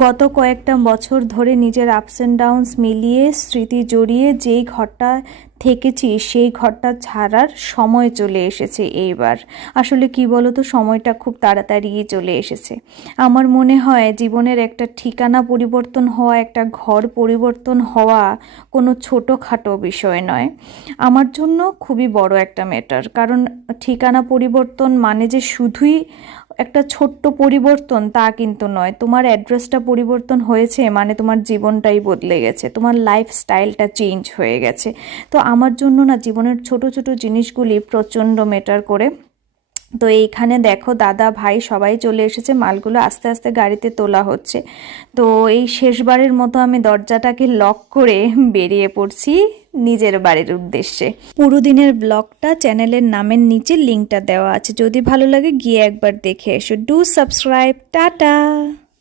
গত কয়েকটা বছর ধরে নিজের আপস অ্যান্ড ডাউনস মিলিয়ে স্মৃতি জড়িয়ে যেই ঘরটা থেকেছি সেই ঘরটা ছাড়ার সময় চলে এসেছে এইবার। আসলে কি বলো তো, সময়টা খুব তাড়াতাড়ি চলে এসেছে। আমার মনে হয় জীবনের একটা ঠিকানা পরিবর্তন হওয়া, একটা ঘর পরিবর্তন হওয়া কোনো ছোটোখাটো বিষয় নয়, আমার জন্য খুবই বড় একটা ম্যাটার। কারণ ঠিকানা পরিবর্তন মানে যে শুধুই একটা ছোট্ট পরিবর্তন তা কিন্তু নয়। তোমার অ্যাড্রেসটা পরিবর্তন হয়েছে মানে তোমার জীবনটাই বদলে গেছে, তোমার লাইফস্টাইলটা চেঞ্জ হয়ে গেছে। তো আমার জন্য না জীবনের ছোট ছোট জিনিসগুলি প্রচণ্ড ম্যাটার করে। তো এইখানে দেখো দাদা ভাই সবাই চলে এসেছে, মালগুলো আস্তে আস্তে গাড়িতে তোলা হচ্ছে। তো এই শেষবারের মতো আমি দরজাটাকে লক করে বেরিয়ে পড়ছি নিজের বাড়ির উদ্দেশ্যে। পুরো দিনের ব্লগটা চ্যানেলের নামের নিচে লিঙ্কটা দেওয়া আছে, যদি ভালো লাগে গিয়ে একবার দেখে এসো। Do subscribe. টাটা।